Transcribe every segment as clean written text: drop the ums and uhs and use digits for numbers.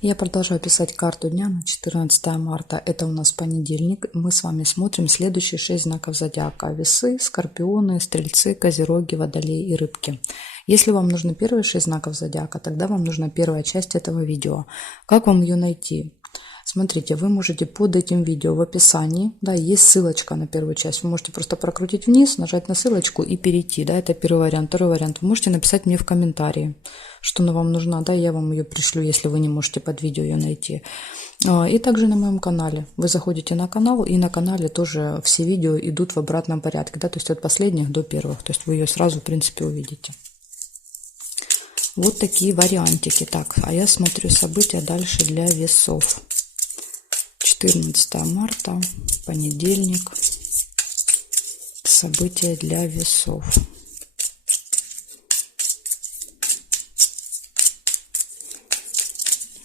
Я продолжаю писать карту дня на 14 марта. Это у нас понедельник. Мы с вами смотрим следующие 6 знаков зодиака. Весы, скорпионы, стрельцы, козероги, водолеи и рыбки. Если вам нужны первые 6 знаков зодиака, тогда вам нужна первая часть этого видео. Как вам ее найти? Смотрите, вы можете под этим видео в описании, да, есть ссылочка на первую часть. Вы можете просто прокрутить вниз, нажать на ссылочку и перейти, да, это первый вариант. Второй вариант, вы можете написать мне в комментарии, что она вам нужна, да, я вам ее пришлю, если вы не можете под видео ее найти. И также на моем канале. Вы заходите на канал, и на канале тоже все видео идут в обратном порядке, да, то есть от последних до первых, то есть вы ее сразу, в принципе, увидите. Вот такие вариантики. Так, а я смотрю события дальше для весов. 14 марта, понедельник, события для весов.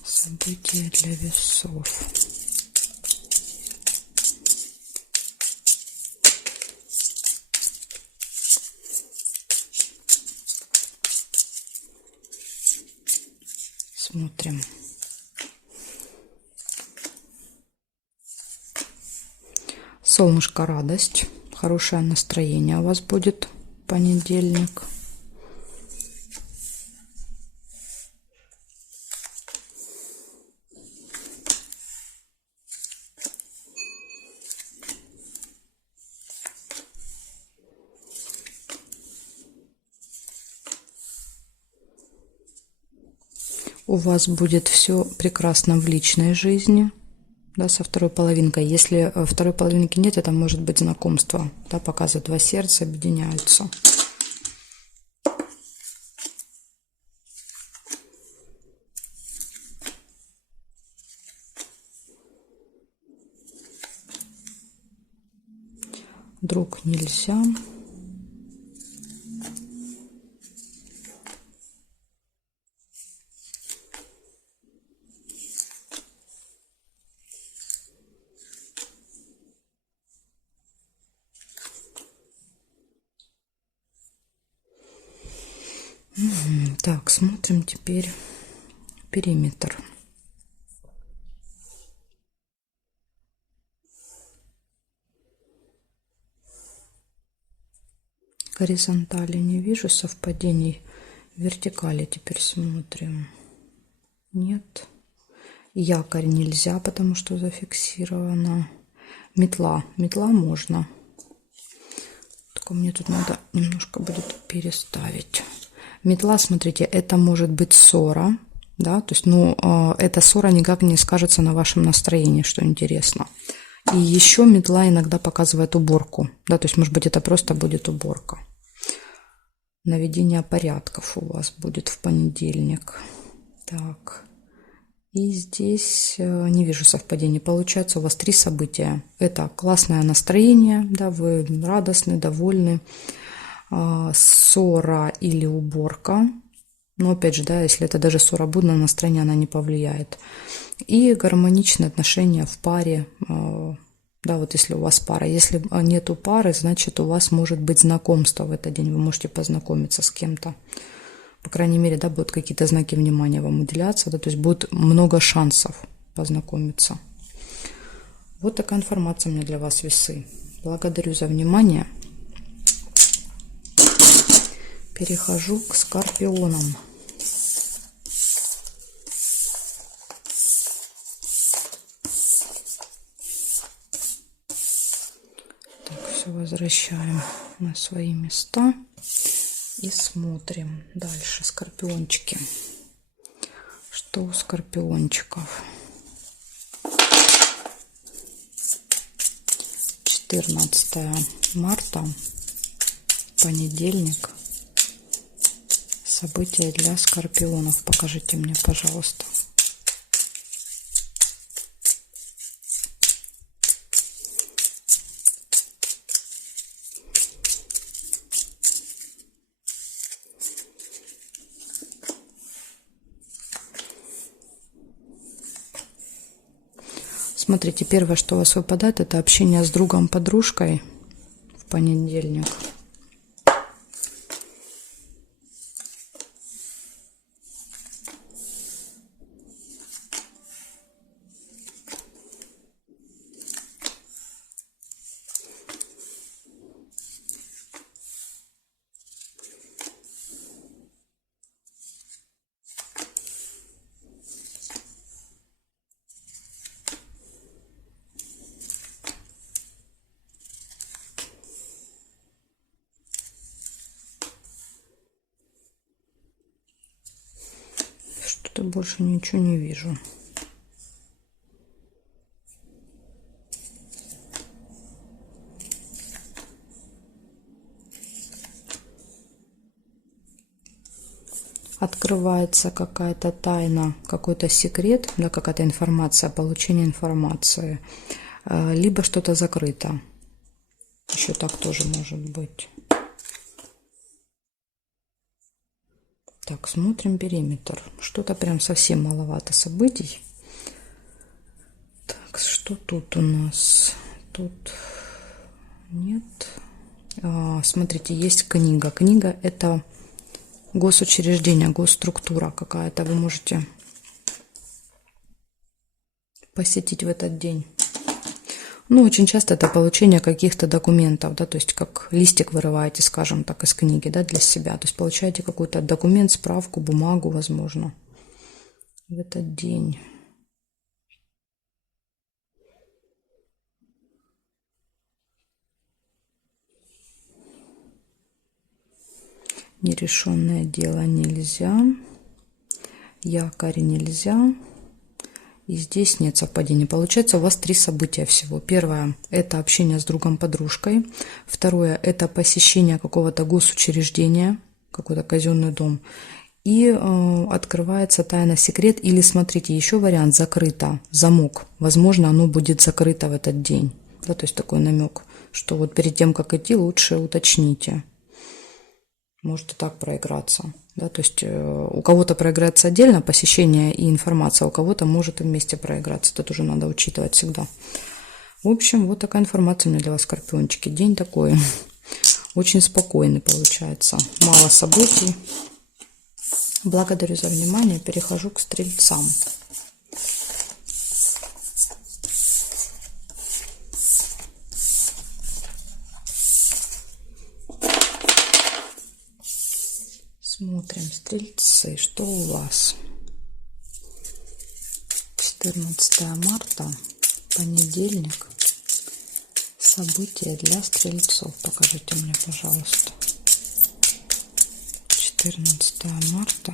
События для весов. Смотрим. Солнышко, радость, хорошее настроение у вас будет в понедельник. У вас будет все прекрасно в личной жизни. Да, со второй половинкой. Если второй половинки нет, это может быть знакомство. Да, показывает, два сердца объединяются. Друг нельзя. Так, смотрим теперь периметр. Горизонтали не вижу совпадений. Вертикали теперь смотрим. Нет. Якорь нельзя, потому что зафиксировано. Метла. Метла можно. Только мне тут надо немножко будет переставить. Метла, смотрите, это может быть ссора, да, то есть, ну, эта ссора никак не скажется на вашем настроении, что интересно. И еще метла иногда показывает уборку, да, то есть, может быть, это просто будет уборка. Наведение порядков у вас будет в понедельник. Так, и здесь не вижу совпадений. Получается, у вас 3 события. Это классное настроение, да, вы радостны, довольны. Ссора или уборка. Но опять же, да, если это даже ссора будет, на настроение она не повлияет. И гармоничные отношения в паре. Да, вот если у вас пара. Если нету пары, значит, у вас может быть знакомство в этот день. Вы можете познакомиться с кем-то. По крайней мере, да, будут какие-то знаки внимания вам уделяться. Да, то есть будет много шансов познакомиться. Вот такая информация у меня для вас, весы. Благодарю за внимание. Перехожу к скорпионам. Так, все возвращаем на свои места и смотрим дальше. Скорпиончики. Что у скорпиончиков? 14 марта, понедельник. События для скорпионов. Покажите мне, пожалуйста. Смотрите, первое, что у вас выпадает, это общение с другом, подружкой в понедельник. что-то больше ничего не вижу. Открывается какая-то тайна, какой-то секрет, да, какая-то информация, получение информации, либо что-то закрыто. Еще так тоже может быть. Так, смотрим периметр. Что-то прям совсем маловато событий. Так, что тут у нас? Тут нет. Смотрите, есть книга. Книга — это госучреждение, госструктура какая-то. Вы можете посетить в этот день. Ну, очень часто это получение каких-то документов, да, то есть как листик вырываете, скажем так, из книги, да, для себя. То есть получаете какой-то документ, справку, бумагу, возможно, в этот день. Нерешенное дело нельзя. Якорь нельзя. И здесь нет совпадений. Получается, у вас 3 события всего. Первое – это общение с другом-подружкой. Второе – это посещение какого-то госучреждения, какой-то казенный дом. И открывается тайна, секрет. Или, смотрите, еще вариант – закрыто, замок. Возможно, оно будет закрыто в этот день. Да, то есть такой намек, что вот перед тем, как идти, лучше уточните. Может и так проиграться. Да, то есть у кого-то проиграется отдельно посещение и информация, а у кого-то может и вместе проиграться. Это тоже надо учитывать всегда. В общем, вот такая информация у меня для вас, скорпиончики. День такой очень спокойный получается. Мало событий. Благодарю за внимание. Перехожу к стрельцам. Смотрим, стрельцы, что у вас? 14 марта, понедельник. События для стрельцов. Покажите мне, пожалуйста. 14 марта.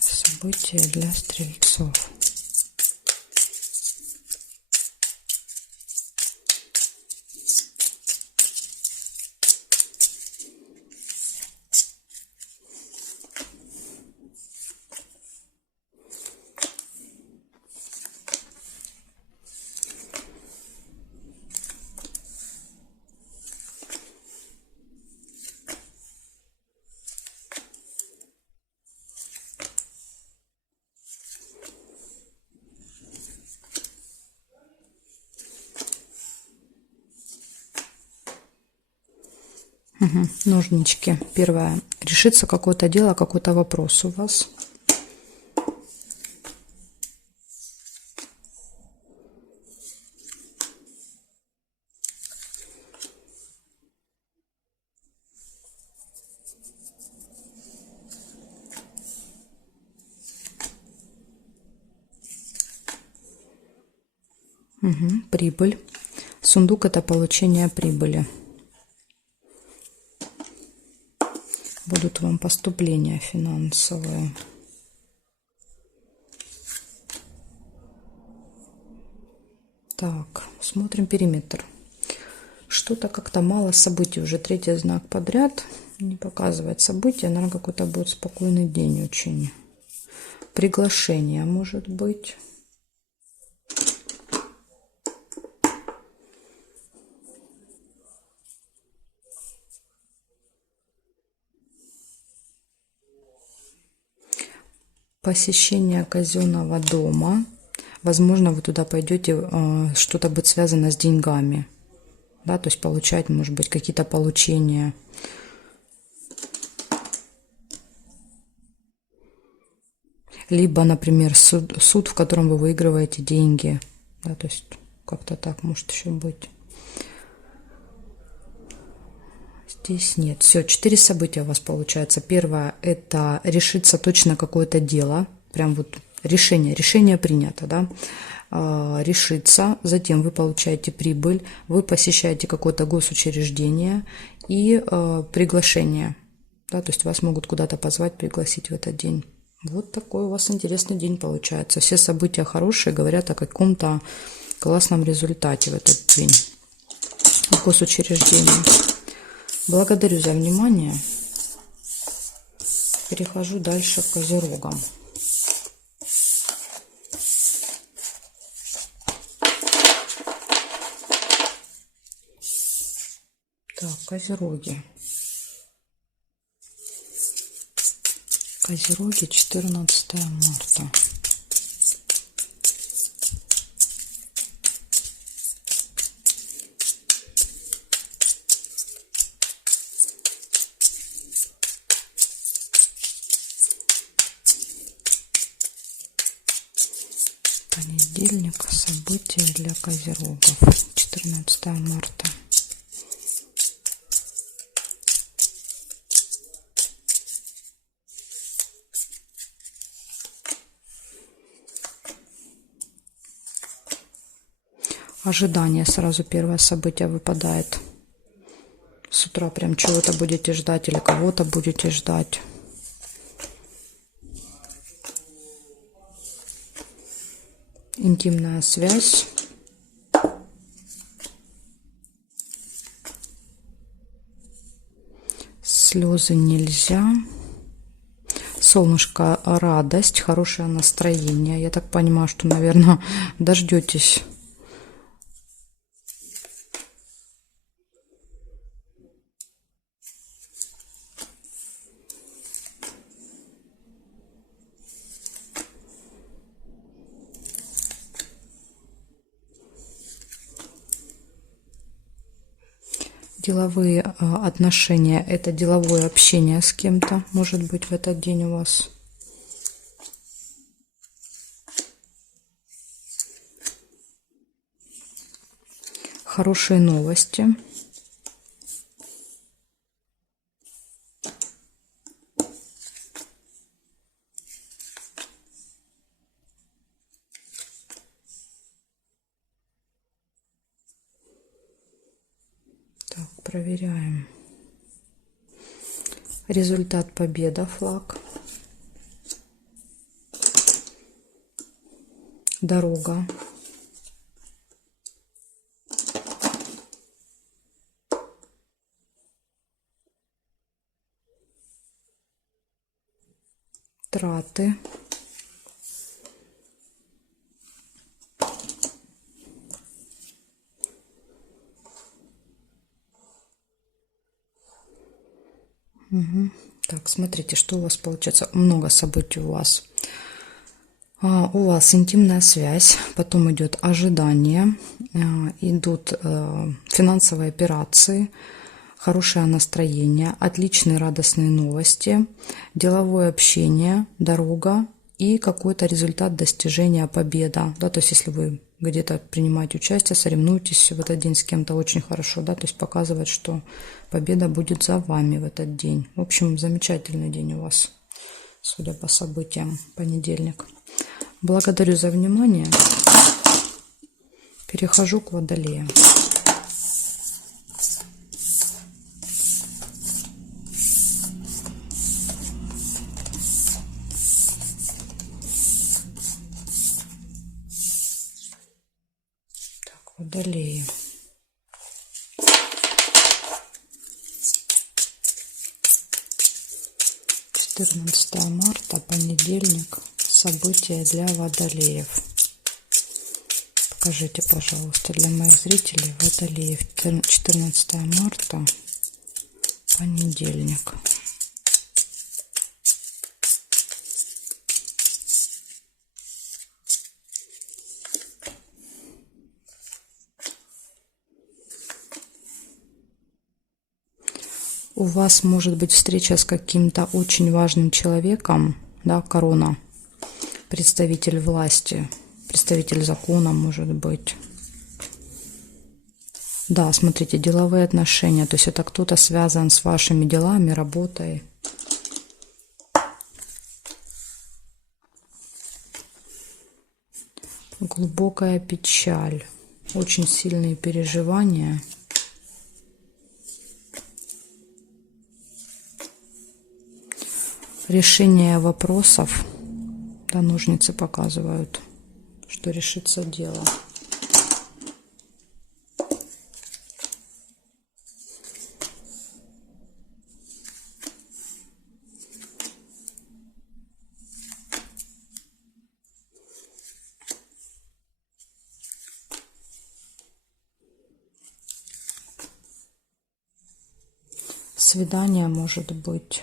События для стрельцов. Угу. Ножнички. Первое. Решится какое-то дело, какой-то вопрос у вас. Угу. Прибыль. Сундук — это получение прибыли. Будут вам поступления финансовые. Так, смотрим периметр. Что-то как-то мало событий. Уже 3-й знак подряд. Не показывает события. Наверное, какой-то будет спокойный день очень. Приглашение может быть. Посещение казенного дома. Возможно, вы туда пойдете, что-то будет связано с деньгами. Да, то есть получать, может быть, какие-то получения. Либо, например, суд, в котором вы выигрываете деньги. Да, то есть как-то так может еще быть. Здесь нет. Все, 4 события у вас получается. Первое – это решится точно какое-то дело. Прям вот решение принято, да. Решится. Затем вы получаете прибыль. Вы посещаете какое-то госучреждение и приглашение. Да, то есть вас могут куда-то позвать, пригласить в этот день. Вот такой у вас интересный день получается. Все события хорошие, говорят о каком-то классном результате в этот день. Госучреждение. Благодарю за внимание. Перехожу дальше к козерогам. Так, козероги. Козероги, 14 марта. Понедельник. События для козерогов. 14 марта. Ожидание. Сразу первое событие выпадает. С утра прям чего-то будете ждать или кого-то будете ждать. Интимная связь. Слезы нельзя. Солнышко, радость, хорошее настроение. Я так понимаю, что, наверное, дождетесь. Деловые отношения – это деловое общение с кем-то, может быть, в этот день у вас. Хорошие новости. Так, проверяем. Результат: победа, флаг. Дорога. Траты. Угу. Так, смотрите, что у вас получается. Много событий у вас. У вас интимная связь, потом идет ожидание, идут финансовые операции, хорошее настроение, отличные радостные новости, деловое общение, дорога и какой-то результат, достижения, победа. Да, то есть если вы где-то принимаете участие, соревнуетесь в этот день с кем-то, очень хорошо, да, то есть показывает, что победа будет за вами в этот день. В общем, замечательный день у вас, судя по событиям, понедельник. Благодарю за внимание. Перехожу к водолеям. Так, водолеи. марта, понедельник. События для водолеев. Покажите, пожалуйста, для моих зрителей водолеев. 14 марта, понедельник. У вас может быть встреча с каким-то очень важным человеком, да, корона, представитель власти, представитель закона, может быть. Да, смотрите, деловые отношения, то есть это кто-то связан с вашими делами, работой. Глубокая печаль, очень сильные переживания. решение вопросов. Да, ножницы показывают, что решится дело. Свидание может быть.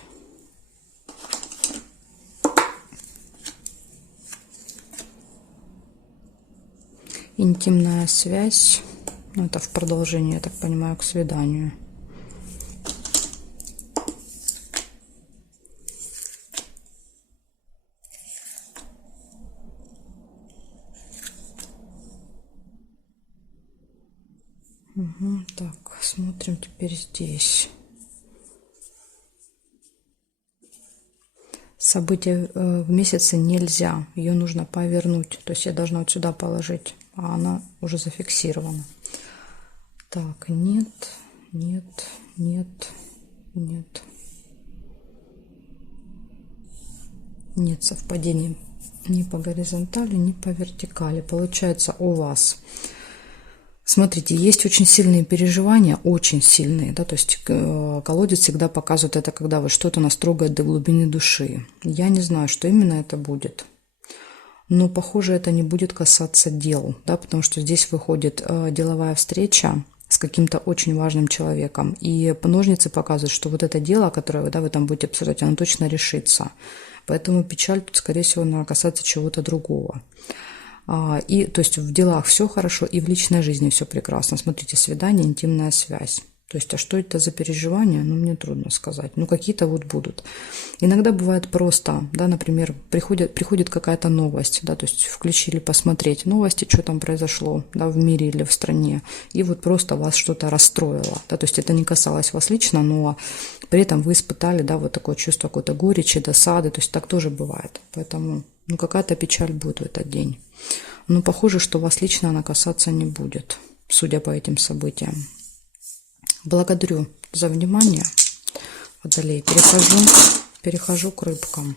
Интимная связь. Ну, это в продолжение, я так понимаю, к свиданию. Угу, так, смотрим теперь здесь. Событие в месяце нельзя, ее нужно повернуть. То есть я должна вот сюда положить, а она уже зафиксирована. Так, нет, нет, нет, нет. Нет совпадения ни по горизонтали, ни по вертикали. Получается у вас... Смотрите, есть очень сильные переживания, очень сильные, да, то есть колодец всегда показывает это, когда вот что-то нас трогает до глубины души. Я не знаю, что именно это будет, но, похоже, это не будет касаться дел, да, потому что здесь выходит деловая встреча с каким-то очень важным человеком, и ножницы показывают, что вот это дело, которое, да, вы там будете обсуждать, оно точно решится. Поэтому печаль тут, скорее всего, она касается чего-то другого. И, то есть в делах все хорошо, и в личной жизни все прекрасно. Смотрите, свидание, интимная связь. То есть, а что это за переживания, ну, мне трудно сказать. Ну, какие-то вот будут. Иногда бывает просто, да, например, приходит какая-то новость, да, то есть включили посмотреть новости, что там произошло, да, в мире или в стране, и вот просто вас что-то расстроило, да, то есть это не касалось вас лично, но при этом вы испытали, да, вот такое чувство какой-то горечи, досады, то есть так тоже бывает. Поэтому, ну, какая-то печаль будет в этот день. Но похоже, что вас лично она касаться не будет, судя по этим событиям. Благодарю за внимание, Водолей. Перехожу к рыбкам.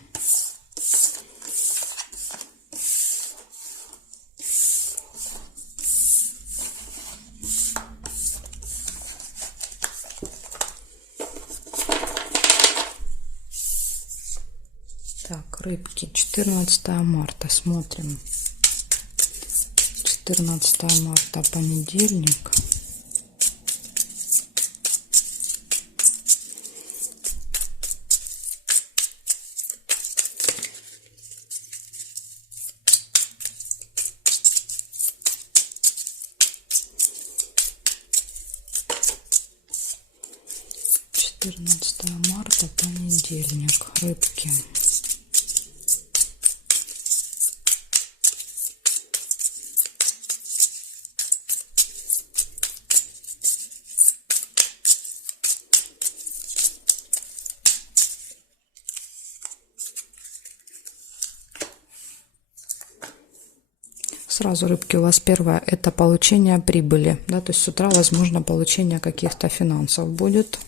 Так, рыбки, 14 марта, смотрим. 14 марта, понедельник. Марта, понедельник, рыбки. Сразу, рыбки, у вас первое – это получение прибыли, да, то есть с утра, возможно, получение каких-то финансов будет.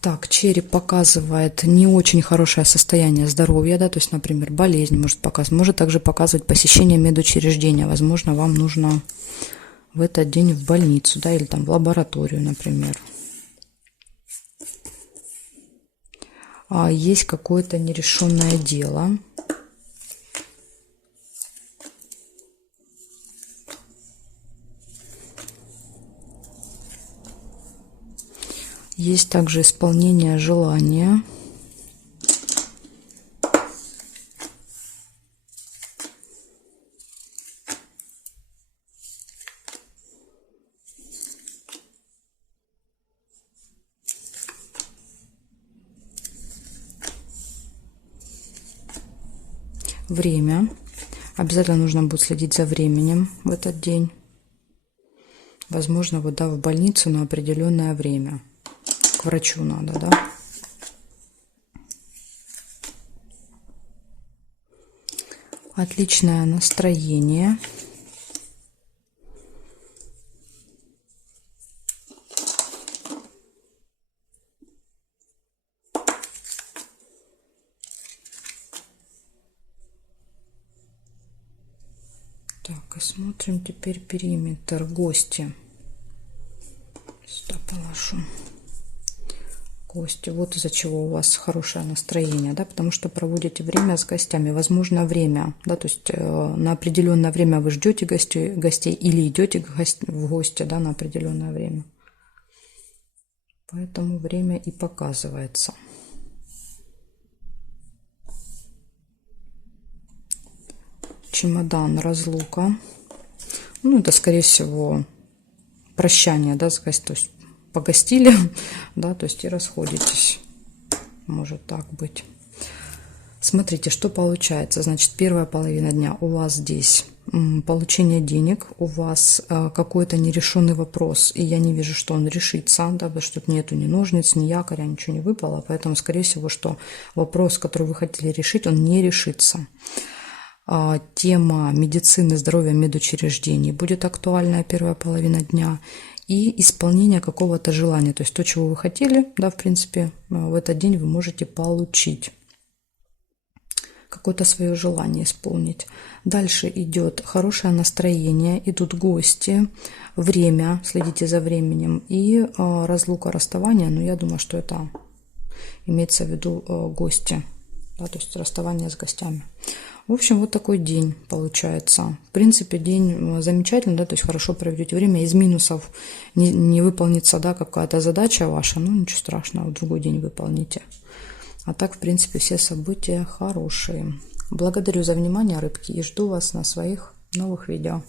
Так, череп показывает не очень хорошее состояние здоровья, да, то есть, например, болезнь может показывать, может также показывать посещение медучреждения. Возможно, вам нужно в этот день в больницу, да, или там в лабораторию, например. Есть какое-то нерешенное дело. Есть также исполнение желания. Время. Обязательно нужно будет следить за временем в этот день. Возможно, вот, да, в больницу на определенное время. К врачу надо, да. Отличное настроение. Так, и смотрим теперь периметр. Гости. Сюда положу. Гости. Вот из-за чего у вас хорошее настроение, да, потому что проводите время с гостями. Возможно, время, да, то есть на определенное время вы ждете гостей или идете в гости, да, на определенное время. Поэтому время и показывается. Чемодан, разлука. Ну, это, скорее всего, прощание, да, с гостем. То есть погостили, да, то есть и расходитесь. Может так быть. Смотрите, что получается. Значит, первая половина дня у вас здесь получение денег, у вас какой-то нерешенный вопрос, и я не вижу, что он решится, да, потому что тут нету ни ножниц, ни якоря, ничего не выпало, поэтому, скорее всего, что вопрос, который вы хотели решить, он не решится. Тема медицины, здоровья, медучреждений будет актуальная первая половина дня. И исполнение какого-то желания. То есть то, чего вы хотели, да, в принципе, в этот день вы можете получить. Какое-то свое желание исполнить. Дальше идет хорошее настроение, идут гости, время, следите за временем. И разлука, расставание, но я думаю, что это имеется в виду гости. Да, то есть расставание с гостями. В общем, вот такой день получается. В принципе, день замечательный, да, то есть хорошо проведете время. Из минусов не выполнится, да, какая-то задача ваша, ну ничего страшного, в другой день выполните. А так, в принципе, все события хорошие. Благодарю за внимание, рыбки, и жду вас на своих новых видео.